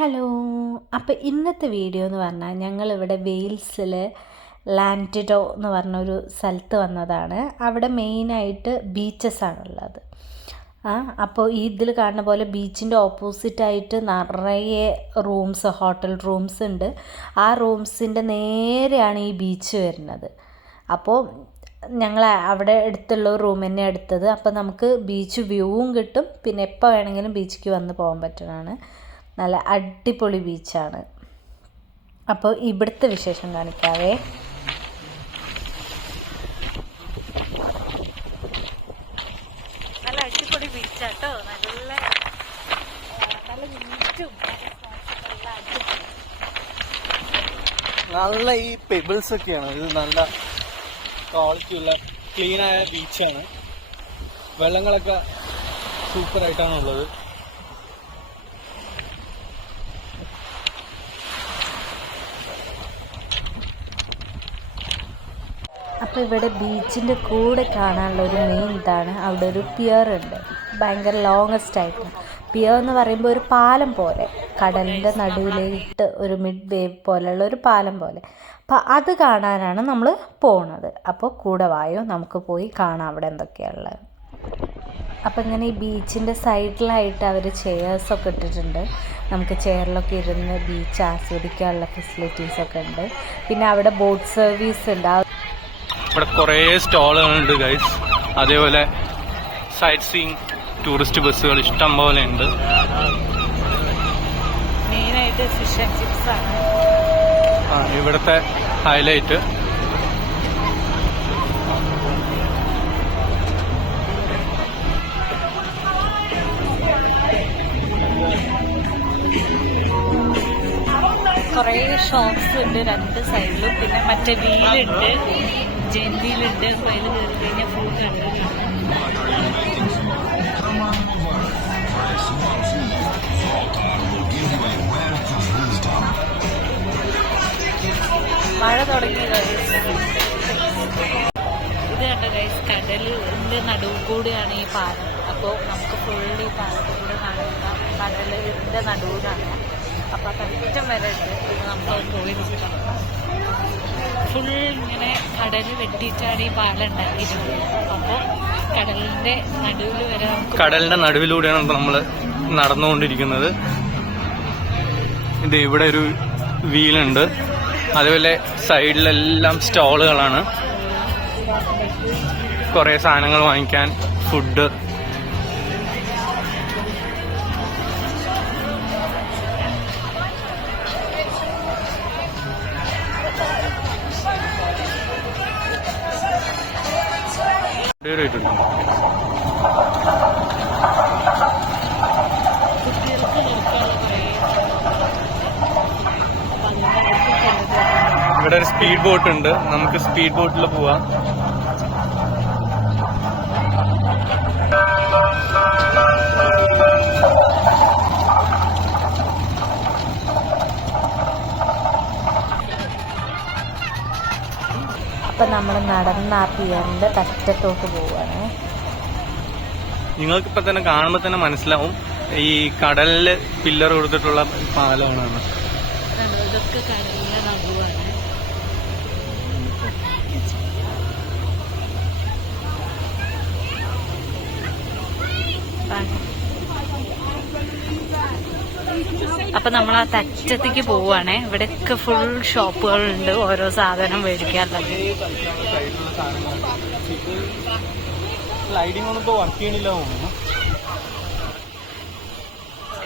Hello. അപ്പോൾ ഇന്നത്തെ video എന്ന് പറഞ്ഞാൽ ഞങ്ങളിവിടെ വെയിൽസിൽ ലാൻഡിഡോ എന്ന് പറഞ്ഞൊരു സ്ഥലത്ത് വന്നതാണ്. അവിടെ മെയിനായിട്ട് ബീച്ചസ് ആണുള്ളത്. അപ്പോൾ ഇതിൽ കാണുന്ന പോലെ ബീച്ചിൻ്റെ ഓപ്പോസിറ്റായിട്ട് നിറയെ ഹോട്ടൽ റൂംസ് ഉണ്ട്. ആ റൂംസിൻ്റെ നേരെയാണ് ഈ ബീച്ച് വരുന്നത്. അപ്പോൾ ഞങ്ങൾ അവിടെ അടുത്തുള്ള ഒരു റൂം തന്നെ എടുത്തത്. അപ്പോൾ നമുക്ക് ബീച്ച് വ്യൂവും കിട്ടും, പിന്നെ എപ്പോൾ വേണമെങ്കിലും ബീച്ചിലേക്ക് വന്ന് പോകാൻ പറ്റുന്നതാണ്. നല്ല അടിപൊളി ബീച്ചാണ്. അപ്പോൾ ഇവിടുത്തെ വിശേഷം കാണിക്കാവേ. നല്ല അടിപൊളി ബീച്ചാട്ടോ. നല്ല നീറ്റും നല്ല ഈ പെബിൾസ് ഒക്കെയാണ്. ഇത് നല്ല ക്വാളിറ്റിയുള്ള ക്ലീനായ ബീച്ചാണ്. വെള്ളങ്ങളൊക്കെ സൂപ്പറായിട്ടാണുള്ളത്. അപ്പോൾ ഇവിടെ ബീച്ചിൻ്റെ കൂടെ കാണാനുള്ള ഒരു മെയിൻ ഇതാണ്, അവിടെ ഒരു പിയർ ഉണ്ട്, ഭയങ്കര ലോങ്ങസ്റ്റ് ആയിട്ട്. പിയർ എന്ന് പറയുമ്പോൾ ഒരു പാലം പോലെ, കടലിൻ്റെ നടുവിലേക്ക് ഒരു മിഡ് വേവ് പോലെയുള്ള ഒരു പാലം പോലെ. അപ്പോൾ അത് കാണാനാണ് നമ്മൾ പോണത്. അപ്പോൾ കൂടെ വായോ, നമുക്ക് പോയി കാണാം അവിടെ എന്തൊക്കെയാണുള്ളത്. അപ്പോൾ ഇങ്ങനെ ഈ ബീച്ചിൻ്റെ സൈഡിലായിട്ട് അവർ ചെയേഴ്സൊക്കെ ഇട്ടിട്ടുണ്ട്. നമുക്ക് ചെയറിലൊക്കെ ഇരുന്ന് ബീച്ച് ആസ്വദിക്കാനുള്ള ഫെസിലിറ്റീസൊക്കെ ഉണ്ട്. പിന്നെ അവിടെ ബോട്ട് സർവീസ് ഉണ്ട്. ഇവിടെ കുറേ സ്റ്റോളുകളുണ്ട് ഗൈസ്. അതേപോലെ സൈറ്റ് സീയിങ് ടൂറിസ്റ്റ് ബസ്സുകൾ ഇഷ്ടം പോലെ ഉണ്ട്. മെയിനായിട്ട് ഫിഷ് ആൻഡ് ചിപ്സ് ആണ് ഇവിടുത്തെ ഹൈലൈറ്റ്. കുറേ ഷോപ്സ് ഉണ്ട് രണ്ട് സൈഡിലും. പിന്നെ മറ്റേ വീലുണ്ട്, ജെൻ വീലുണ്ട്. അപ്പോൾ അതിൽ കയറി കഴിഞ്ഞാൽ ഫുൾ കണ്ടു. മഴ തുടങ്ങി ഗൈസ്. ഇത് കണ്ട ഗൈസ്, കടലിൻ്റെ നടുവിൽ കൂടെയാണ് ഈ പാലം. അപ്പോൾ നമുക്ക് ഫുള്ള് ഈ പാലത്തിൽ കൂടെ നടക്കാം. കടലിൻ്റെ നടുവിലാണ്. അപ്പോൾ കറ്റം വരെ ഉണ്ട്. നമുക്ക് പോയി നോക്കാം. ഫുൾ ഇങ്ങനെ കടൽ വെട്ടിയിട്ടാണ് ഈ പാലം ഉണ്ടാക്കിയിട്ടുള്ളത്. അപ്പോൾ കടലിന്റെ നടുവിലൂടെയാണ് നമ്മൾ നടന്നുകൊണ്ടിരിക്കുന്നത്. ഇത് ഇവിടെ ഒരു വീലുണ്ട്. അതുപോലെ സൈഡിലെല്ലാം സ്റ്റോളുകളാണ്. കുറേ സാധനങ്ങൾ വാങ്ങിക്കാൻ, ഫുഡ്. ഇവിടെ ഒരു സ്പീഡ് ബോട്ട് ഉണ്ട്. നമുക്ക് സ്പീഡ് ബോട്ടിൽ പോവാം. അപ്പം നമ്മൾ നടന്ന ആ പിയറിൻ്റെ തറ്റത്തോട്ട് പോവുകയാണ്. നിങ്ങൾക്കിപ്പോൾ തന്നെ കാണുമ്പോൾ തന്നെ മനസ്സിലാവും ഈ കടലില് പില്ലർ കൊടുത്തിട്ടുള്ള പാലമാണ്. ഇതൊക്കെ കടലിലെ നടുവാണ്. അപ്പൊ നമ്മൾ ആ തറ്റത്തേക്ക് പോവാണേ. ഇവിടെയൊക്കെ ഫുൾ ഷോപ്പുകളുണ്ട്, ഓരോ സാധനം മേടിക്കാറുള്ളത്.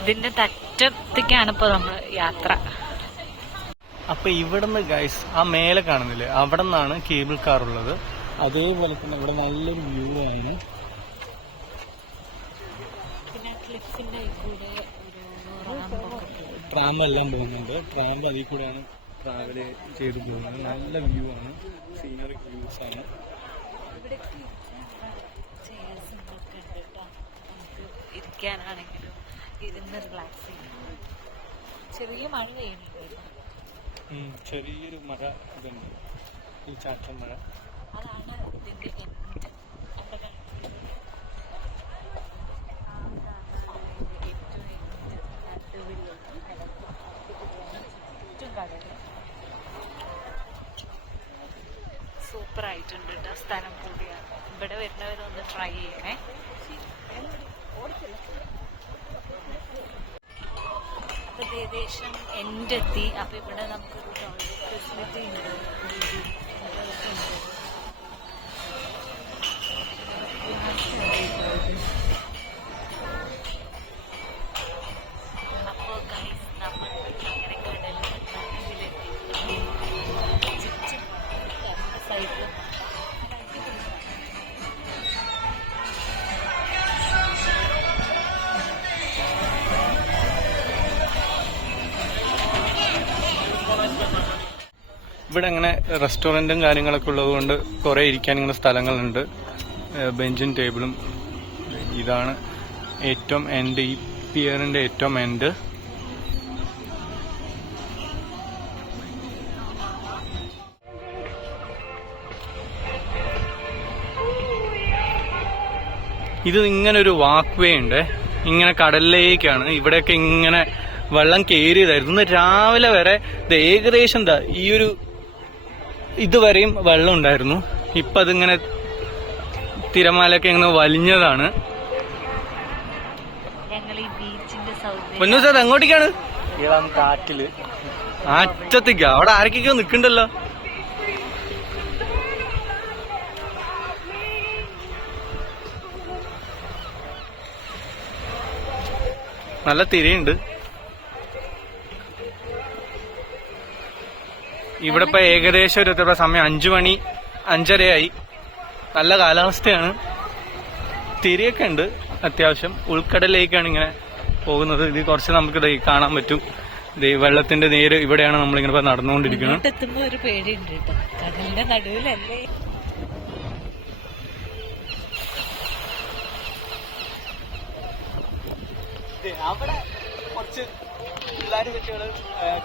ഇതിന്റെ തറ്റത്തേക്കാണ് ഇപ്പൊ നമ്മൾ യാത്ര. അപ്പൊ ഇവിടുന്ന് ഗൈസ് ആ മേലെ കാണുന്നില്ലേ, അവിടെ നിന്നാണ് കേബിൾ കാർ ഉള്ളത്. അതേപോലെ തന്നെ ഇവിടെ നല്ലൊരു വ്യൂ ആണ്. ട്രാം എല്ലാം പോകുന്നുണ്ട്. ട്രാം അതിൽ കൂടെയാണ് ട്രാവൽ ചെയ്ത് പോകുന്നത്. നല്ല വ്യൂ ആണ്, സീനറി വ്യൂസ് ആണ്. ഇരിക്കാനാണെങ്കിലും ഇരുന്ന് റിലാക്സ് ചെയ്യാം. ചെറിയ മഴ പെയ്യുന്നുണ്ട്. ചെറിയൊരു മഴ ഇതുണ്ട്, ഈ ചാറ്റൽ മഴ. അതാണ് ഇതിന്റെ എൻഡ്. എത്തിയിട്ടുണ്ട് കേട്ടോ. സ്ഥലം കൂടിയാണ്. ഇവിടെ വരുന്നവരൊന്ന് ട്രൈ ചെയ്യണേ. അപ്പോൾ ഏകദേശം എൻ്റെ എത്തി. അപ്പോൾ ഇവിടെ നമുക്കൊരു ടോയ്ലറ്റ് ഫെസിലിറ്റി ഉണ്ട്. അപ്പോൾ ഗൈസ് നമ്മൾ അങ്ങനെ കടലിൽ ഇതിലെത്തി. സൈഡിൽ ഇവിടെ അങ്ങനെ റെസ്റ്റോറൻറ്റും കാര്യങ്ങളൊക്കെ ഉള്ളതുകൊണ്ട് കുറേ ഇരിക്കാൻ ഇങ്ങനെ സ്ഥലങ്ങളുണ്ട്. ബെഞ്ചും ടേബിളും. ഇതാണ് ഏറ്റവും എൻഡ്, ഈ പിയറിന്റെ ഏറ്റവും എൻഡ്. ഇത് ഇങ്ങനെ ഒരു വാക്ക് വേ ഉണ്ട്, ഇങ്ങനെ കടലിലേക്കാണ്. ഇവിടെയൊക്കെ ഇങ്ങനെ വെള്ളം കയറിയതായിരുന്നു. ഇന്ന് രാവിലെ വരെ ഏകദേശം ഈ ഒരു ഇതുവരെയും വെള്ളം ഉണ്ടായിരുന്നു. ഇപ്പൊ അതിങ്ങനെ തിരമാലയൊക്കെ ഇങ്ങനെ വലിഞ്ഞതാണ്. പൊന്നൂസത് എങ്ങോട്ടേക്കാണ്? ഇളം കാറ്റില് അറ്റത്തേക്കാ. അവിടെ ആരൊക്കെയോ നിക്കണ്ടല്ലോ. നല്ല തിരയുണ്ട്. ഇവിടെ ഇപ്പൊ ഏകദേശം ഒരു സമയം 5 മണി 5:30 നല്ല കാലാവസ്ഥയാണ്. തിരയൊക്കെ ഉണ്ട് അത്യാവശ്യം. ഉൾക്കടലിലേക്കാണ് ഇങ്ങനെ പോകുന്നത്. ഇത് കുറച്ച് നമുക്ക് കാണാൻ പറ്റും. വെള്ളത്തിന്റെ നേര് ഇവിടെയാണ് നമ്മളിങ്ങനെ നടന്നുകൊണ്ടിരിക്കുന്നത്. എത്തുമ്പോ ഒരു പേടിയുണ്ട് കേട്ടോ, കടലിന്റെ നടുവിലല്ലേ. അവിടെ കുറച്ച് പിള്ളേർ കുട്ടികള്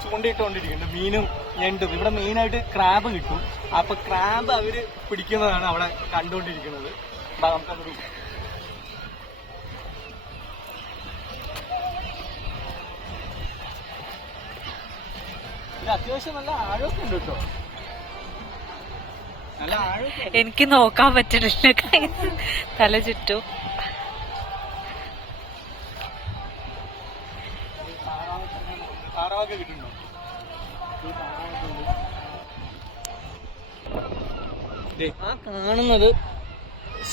ചൂണ്ടയിട്ടുകൊണ്ടിരിക്കുന്നുണ്ട്. മീനും ഞണ്ടും. ഇവിടെ മെയിനായിട്ട് ക്രാബ് കിട്ടും. അപ്പൊ ക്രാബ് അവര് പിടിക്കുന്നതാണ് അവിടെ കണ്ടുകൊണ്ടിരിക്കുന്നത്. നമുക്കതൊരു ഇത് അത്യാവശ്യം നല്ല ആഴമൊക്കെ ഉണ്ട് കേട്ടോ. നല്ല ആഴമൊക്കെ. എനിക്ക് നോക്കാൻ പറ്റണില്ല, തല ചുറ്റും. താറാവൊക്കെ കിട്ടുന്നുണ്ടോ? ആ കാണുന്നത്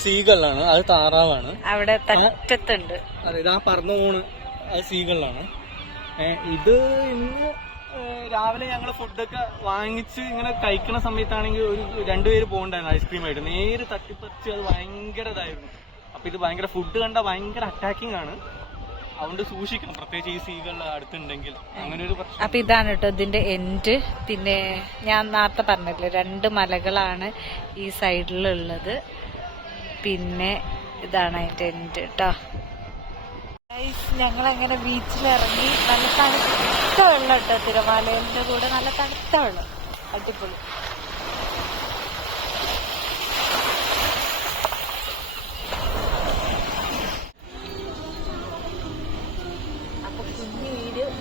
സീഗള്ളാണ്, അത് താറാവാണ്. അവിടെ തറ്റത്തുണ്ട്. അതെ, ഇത് ആ പറന്നു പോണ് അത് സീഗള്ളാണ്. ഇത് ഇന്ന് രാവിലെ ഞങ്ങൾ ഫുഡൊക്കെ വാങ്ങിച്ച് ഇങ്ങനെ കഴിക്കുന്ന സമയത്താണെങ്കിൽ ഒരു 2 പേര് പോകണ്ടായിരുന്നു ഐസ്ക്രീമായിട്ട്. നേരെ തട്ടിപ്പറിച്ച് അത് ഭയങ്കര ഇതായിരുന്നു. അപ്പൊ ഇത് ഭയങ്കര ഫുഡ് കണ്ട ഭയങ്കര അറ്റാക്കിംഗ് ആണ്. അതുകൊണ്ട് സൂക്ഷിക്കണം, പ്രത്യേകിച്ച് ഈ സീകൾ അടുത്തുണ്ടെങ്കിൽ. അങ്ങനെ ഒരു പ്രശ്നം. അപ്പൊ ഇതാണ് കേട്ടോ ഇതിന്റെ എൻഡ്. പിന്നെ ഞാൻ നേരത്തെ പറഞ്ഞില്ലേ 2 മലകളാണ് ഈ സൈഡിലുള്ളത്. പിന്നെ ഇതാണ് അതിന്റെ എൻഡ് കേട്ടോ. ഞങ്ങളങ്ങനെ ബീച്ചിലിറങ്ങി. നല്ല തണുത്ത വെള്ളം കേട്ടോ, തിരമാലയുടെ കൂടെ നല്ല തണുത്ത വെള്ളം. അടിപൊളി.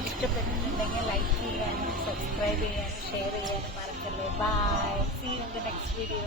ഇഷ്ടപ്പെട്ടിട്ടുണ്ടെങ്കിൽ ലൈക്ക് ചെയ്യാനും സബ്സ്ക്രൈബ് ചെയ്യാനും ഷെയർ ചെയ്യാനും മറക്കല്ലേ. Bye, see you in the next video.